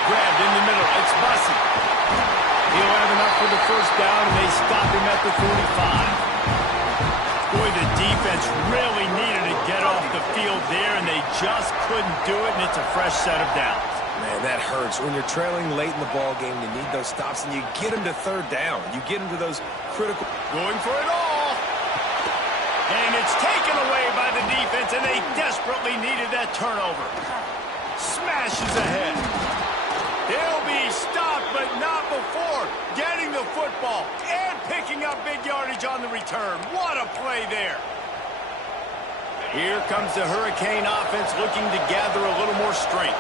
Grabbed in the middle. It's Bussey. He'll have enough for the first down, and they stop him at the 45. Boy, the defense really needed to get off the field there, and they just couldn't do it, and it's a fresh set of downs. Man, that hurts. When you're trailing late in the ball game, you need those stops, and you get them to third down. You get them to those critical... Going for it all. And it's taken away by the defense, and they desperately needed that turnover. Smashes ahead. He'll be stopped, but not before getting the football and picking up big yardage on the return. What a play there. Here comes the Hurricane offense looking to gather a little more strength.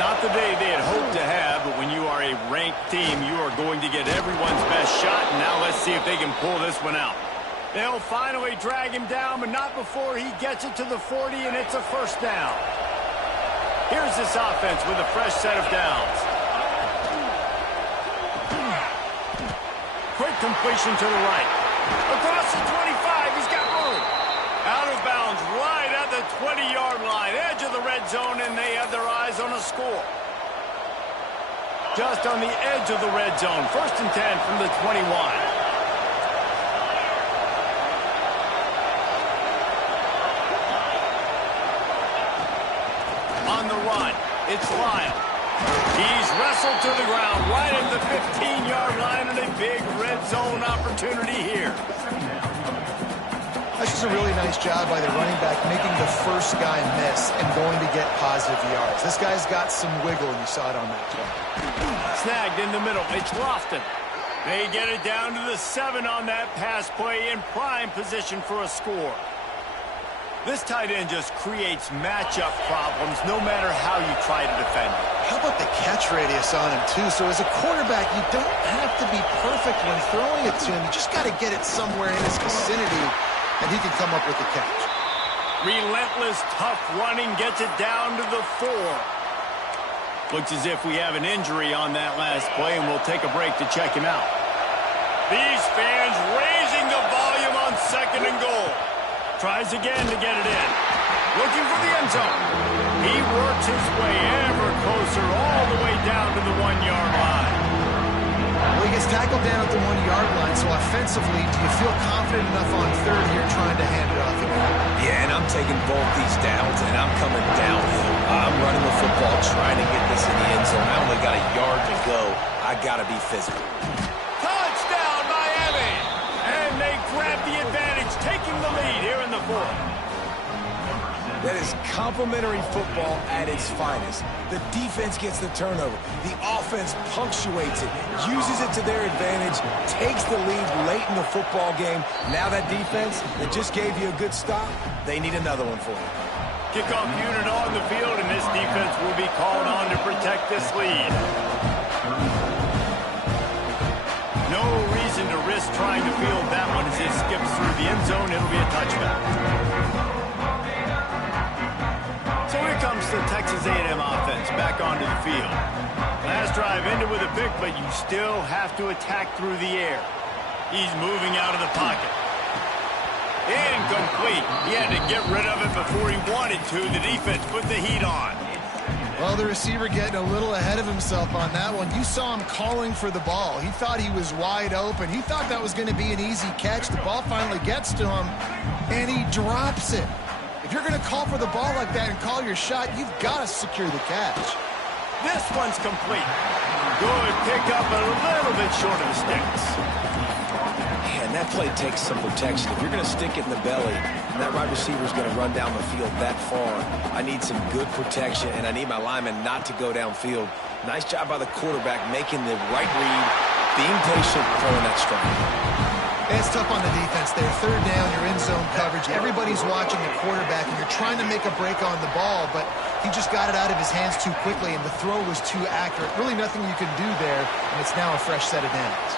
Not the day they had hoped to have, but when you are a ranked team, you are going to get everyone's best shot, and now let's see if they can pull this one out. They'll finally drag him down, but not before he gets it to the 40, and it's a first down. Here's this offense with a fresh set of downs. Quick completion to the right. Across the 25, he's got room. Out of bounds right at the 20-yard line. Edge of the red zone, and they have their eyes on a score. Just on the edge of the red zone. First and 10 from the 21. On the run, it's Lyle. He's wrestled to the ground right at the 15-yard line, and a big red zone opportunity here. That's just a really nice job by the running back, making the first guy miss and going to get positive yards. This guy's got some wiggle, and you saw it on that play. Snagged in the middle. It's Lofton. They get it down to the 7 on that pass play, in prime position for a score. This tight end just creates matchup problems no matter how you try to defend it. How about the catch radius on him, too? So as a quarterback, you don't have to be perfect when throwing it to him. You just got to get it somewhere in his vicinity, and he can come up with the catch. Relentless, tough running gets it down to the 4. Looks as if we have an injury on that last play, and we'll take a break to check him out. These fans raising the volume on 2nd and goal. Tries again to get it in. Looking for the end zone. He works his way ever closer all the way down to the 1-yard line. Well, he gets tackled down at the 1-yard line, so offensively, do you feel confident enough on 3rd here trying to hand it off again? Yeah, and I'm taking both these downs, and I'm coming downhill. I'm running the football, trying to get this in the end zone. I only got a yard to go. I got to be physical. Touchdown, Miami! And they grab the advantage, taking the lead here in the 4th. That is complimentary football at its finest. The defense gets the turnover. The offense punctuates it, uses it to their advantage, takes the lead late in the football game. Now that defense that just gave you a good stop, they need another one for you. Kickoff unit on the field, and this defense will be called on to protect this lead. No reason to risk trying to field that one as it skips through the end zone. It'll be a touchback. So here comes the Texas A&M offense back onto the field. Last drive ended with a pick, but you still have to attack through the air. He's moving out of the pocket. Incomplete. He had to get rid of it before he wanted to. The defense put the heat on. Well, the receiver getting a little ahead of himself on that one. You saw him calling for the ball. He thought he was wide open. He thought that was going to be an easy catch. The ball finally gets to him, and he drops it. If you're going to call for the ball like that and call your shot, you've got to secure the catch. This one's complete. Good pickup, a little bit short of the sticks. Man, that play takes some protection. If you're going to stick it in the belly, and that wide receiver's going to run down the field that far, I need some good protection, and I need my lineman not to go downfield. Nice job by the quarterback making the right read, being patient, throwing that strike. It's tough on the defense there. 3rd down, you're in zone coverage. Everybody's watching the quarterback, and you're trying to make a break on the ball, but he just got it out of his hands too quickly, and the throw was too accurate. Really nothing you can do there, and it's now a fresh set of downs.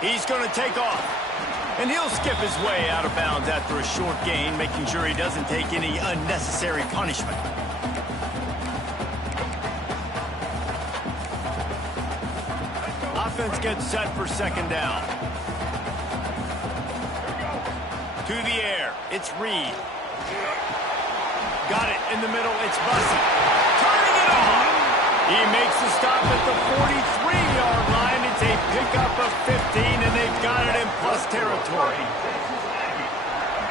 He's going to take off, and he'll skip his way out of bounds after a short gain, making sure he doesn't take any unnecessary punishment. Offense gets set for 2nd down. To the air, it's Reed. Got it in the middle, it's Bussey. Turning it on. He makes the stop at the 43-yard line. It's a pickup of 15, and they've got it in plus territory.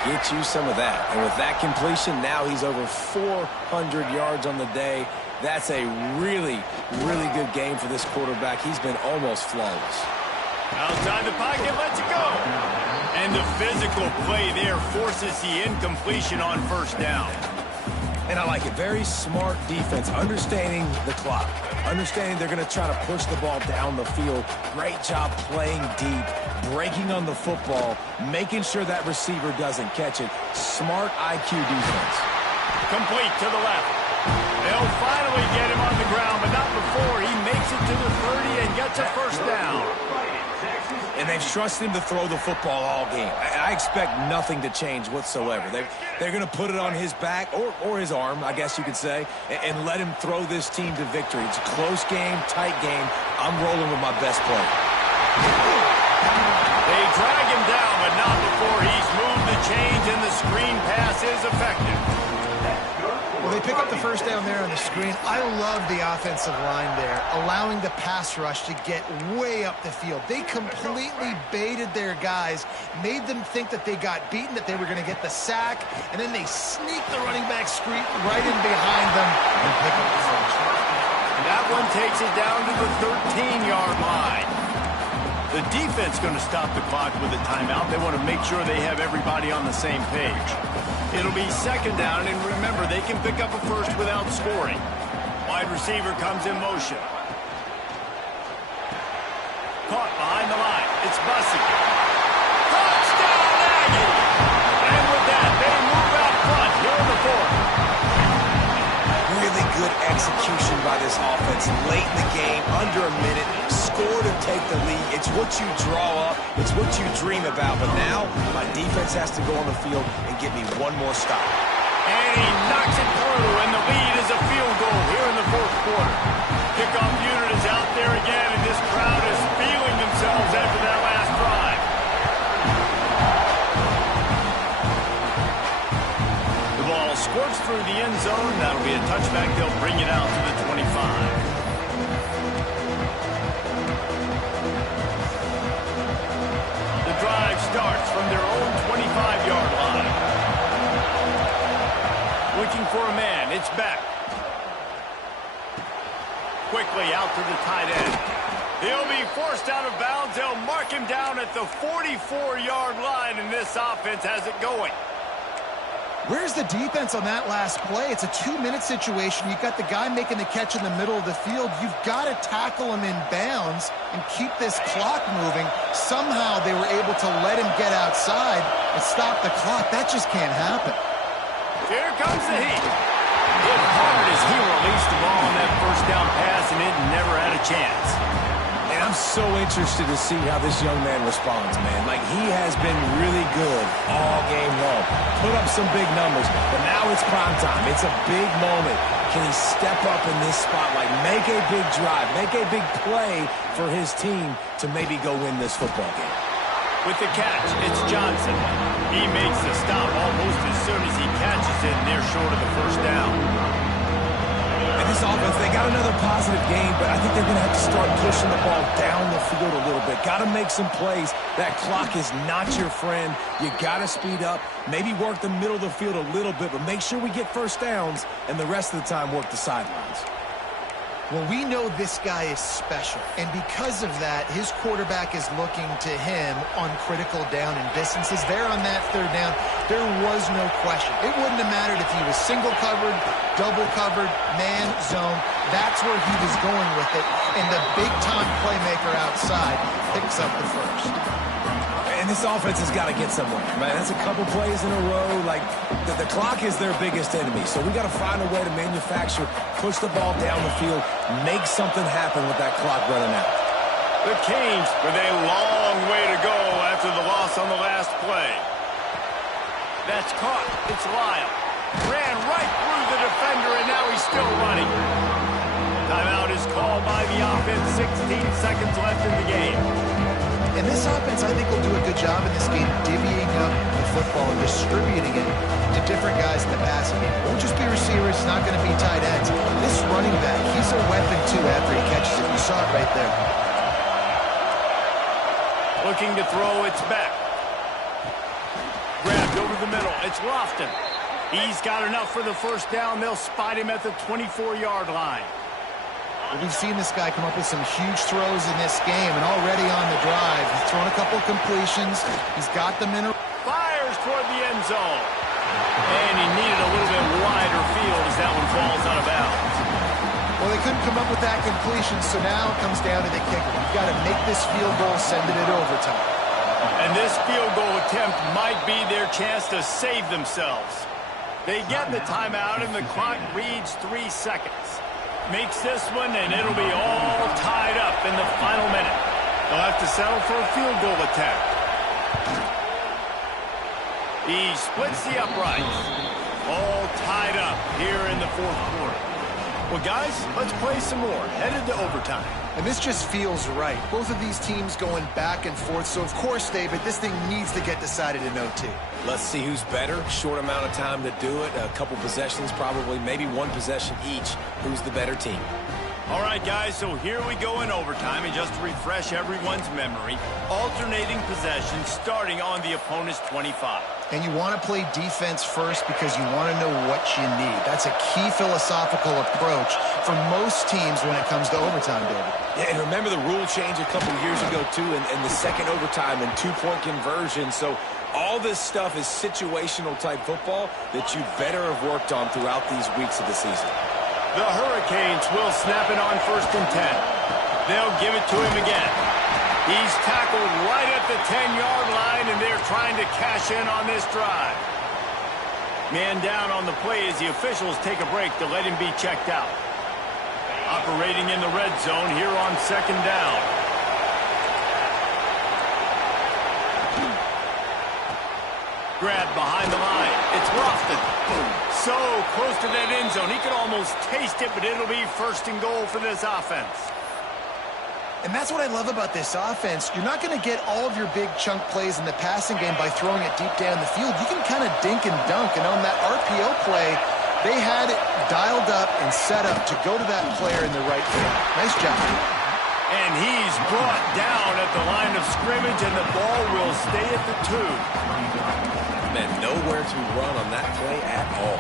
Get you some of that. And with that completion, now he's over 400 yards on the day. That's a really, really good game for this quarterback. He's been almost flawless. Outside the pocket, lets it go. And the physical play there forces the incompletion on 1st down. And I like it. Very smart defense, understanding the clock, understanding they're going to try to push the ball down the field. Great job playing deep, breaking on the football, making sure that receiver doesn't catch it. Smart IQ defense. Complete to the left. They'll finally get him on the ground, but not before he makes it to the 30 and gets a 1st down. And they've trusted him to throw the football all game. I expect nothing to change whatsoever. They're going to put it on his back, or his arm, I guess you could say, and let him throw this team to victory. It's a close game, tight game. I'm rolling with my best player. They drag him down, but not before he's moved the chains, and the screen pass is effective. Well, they pick up the 1st down there on the screen. I love the offensive line there, allowing the pass rush to get way up the field. They completely baited their guys, made them think that they got beaten, that they were going to get the sack, and then they sneak the running back screen right in behind them and pick up the first. That one takes it down to the 13-yard line. The defense going to stop the clock with a timeout. They want to make sure they have everybody on the same page. It'll be 2nd down, and remember, they can pick up a 1st without scoring. Wide receiver comes in motion. Caught behind the line. It's Bussey. Touchdown, Aggie! And with that, execution by this offense late in the game, under a minute, score to take the lead. It's what you draw up. It's what you dream about. But now my defense has to go on the field and get me one more stop. And he knocks it through, and the lead is a field goal here in the fourth quarter. Kickoff unit is out there again, and this crowd is feeling themselves after that last drive. The ball squirts through the end zone. That'll be a touchback. They'll bring it out to the 25. The drive starts from their own 25-yard line. Looking for a man. It's Beck. Quickly out to the tight end. He'll be forced out of bounds. They'll mark him down at the 44-yard line, and this offense has it going. Where's the defense on that last play? It's a 2-minute situation. You've got the guy making the catch in the middle of the field. You've got to tackle him in bounds and keep this clock moving. Somehow they were able to let him get outside and stop the clock. That just can't happen. Here comes the heat. Hit hard as he released the ball on that first down pass, and it never had a chance. And I'm so interested to see how this young man responds, man. Like, he has been really good all game long. Put up some big numbers, but now it's prime time. It's a big moment. Can he step up in this spotlight, make a big drive, make a big play for his team to maybe go win this football game? With the catch, it's Johnson. He makes the stop almost as soon as he catches it, and they're short of the first down. And this offense, they got another positive game, but I think they're going to have to start pushing the ball down the field a little bit. Got to make some plays. That clock is not your friend. You got to speed up, maybe work the middle of the field a little bit, but make sure we get first downs, and the rest of the time work the sidelines. Well, we know this guy is special, and because of that, his quarterback is looking to him on critical down and distances. There on that third down, there was no question. It wouldn't have mattered if he was single covered, double covered, man, zone. That's where he was going with it, and the big-time playmaker outside picks up the first. And this offense has got to get somewhere, man. That's a couple plays in a row. Like, the clock is their biggest enemy. So we got to find a way to manufacture, push the ball down the field, make something happen with that clock running out. The Canes with a long way to go after the loss on the last play. That's caught. It's Lyle. Ran right through the defender, and now he's still running. Timeout is called by the offense. 16 seconds left in the game. And this offense, I think, will do a good job in this game divvying up the football and distributing it to different guys in the passing game. It won't just be receivers. It's not going to be tight ends. This running back, he's a weapon, too, after he catches it. You saw it right there. Looking to throw, it's back. Grabbed over the middle. It's Lofton. He's got enough for the first down. They'll spot him at the 24-yard line. We've seen this guy come up with some huge throws in this game, and already on the drive, he's thrown a couple of completions. He's got them in a... Fires toward the end zone. And he needed a little bit wider field as that one falls out of bounds. Well, they couldn't come up with that completion, so now it comes down to the kicker. You've got to make this field goal, sending it overtime. And this field goal attempt might be their chance to save themselves. They get the timeout, and the clock reads 3 seconds. Makes this one, and it'll be all tied up in the final minute. They'll have to settle for a field goal attempt. He splits the uprights. All tied up here in the fourth quarter. Well, guys, let's play some more. Headed to overtime. And this just feels right. Both of these teams going back and forth. So, of course, David, this thing needs to get decided in OT. Let's see who's better. Short amount of time to do it. A couple possessions probably, maybe one possession each. Who's the better team? All right, guys, so here we go in overtime. And just to refresh everyone's memory, alternating possessions starting on the opponent's 25. And you want to play defense first because you want to know what you need. That's a key philosophical approach for most teams when it comes to overtime, David. Yeah, and remember the rule change a couple years ago, too, and the second overtime and two-point conversion. So all this stuff is situational type football that you better have worked on throughout these weeks of the season. The Hurricanes will snap it on 1st and 10. They'll give it to him again. He's tackled right at the 10-yard line, and they're trying to cash in on this drive. Man down on the play as the officials take a break to let him be checked out. Operating in the red zone here on second down. Grab behind the line. It's Lofton. So close to that end zone. He could almost taste it, but it'll be first and goal for this offense. And that's what I love about this offense. You're not going to get all of your big chunk plays in the passing game by throwing it deep down the field. You can kind of dink and dunk. And on that RPO play, they had it dialed up and set up to go to that player in the right field. Nice job. And he's brought down at the line of scrimmage, and the ball will stay at the 2. Man, nowhere to run on that play at all.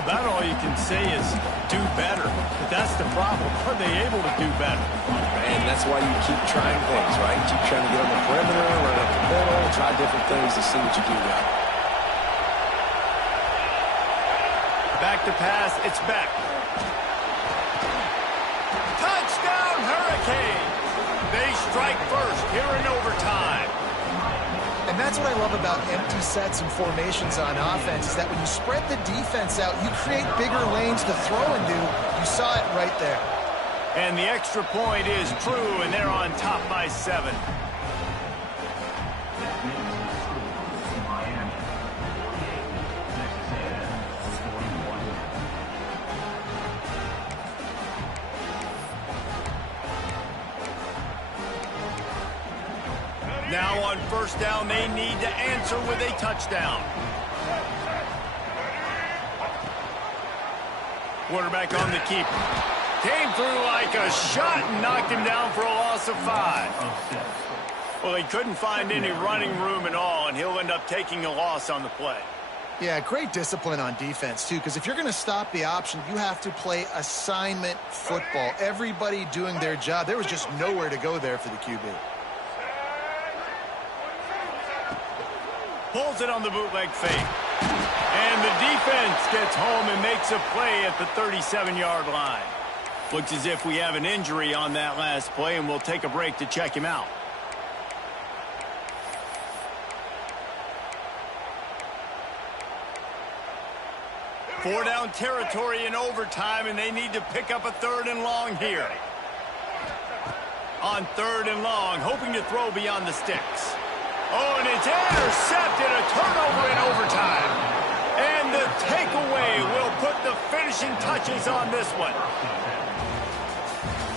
About all you can say is do better. But that's the problem. Are they able to do better? And that's why you keep trying things, right? Keep trying to get on the perimeter, run up the middle, try different things to see what you do well. Back to pass. It's back. Touchdown, Hurricanes! They strike first here in overtime. And that's what I love about empty sets and formations on offense, is that when you spread the defense out, you create bigger lanes to throw into. You saw it right there. And the extra point is true, and they're on top by 7. Now on first down, they need to answer with a touchdown. Quarterback on the keeper. Came through like a shot and knocked him down for a loss of 5. Well, he couldn't find any running room at all, and he'll end up taking a loss on the play. Yeah, great discipline on defense, too, because if you're going to stop the option, you have to play assignment football. Everybody doing their job. There was just nowhere to go there for the QB. Pulls it on the bootleg fake. And the defense gets home and makes a play at the 37-yard line. Looks as if we have an injury on that last play, and we'll take a break to check him out. Four down territory in overtime, and they need to pick up a 3rd and long here. On 3rd and long, hoping to throw beyond the sticks. Oh, and it's intercepted, a turnover in overtime. And the takeaway will put the finishing touches on this one.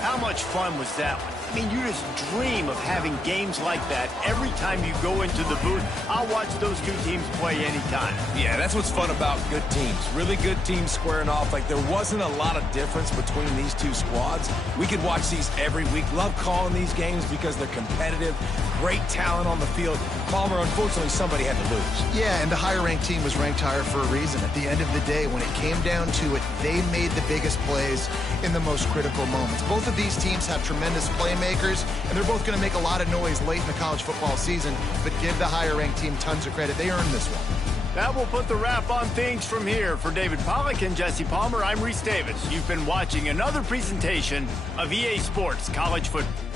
How much fun was that one? I mean, you just dream of having games like that every time you go into the booth. I'll watch those two teams play anytime. Yeah, that's what's fun about good teams. Really good teams squaring off. Like, there wasn't a lot of difference between these two squads. We could watch these every week. Love calling these games because they're competitive. Great talent on the field. Palmer, unfortunately, somebody had to lose. Yeah, and the higher-ranked team was ranked higher for a reason. At the end of the day, when it came down to it, they made the biggest plays in the most critical moments. Both of these teams have tremendous playmakers, and they're both going to make a lot of noise late in the college football season, but give the higher-ranked team tons of credit. They earned this one. That will put the wrap on things from here. For David Pollack and Jesse Palmer, I'm Reese Davis. You've been watching another presentation of EA Sports College Football.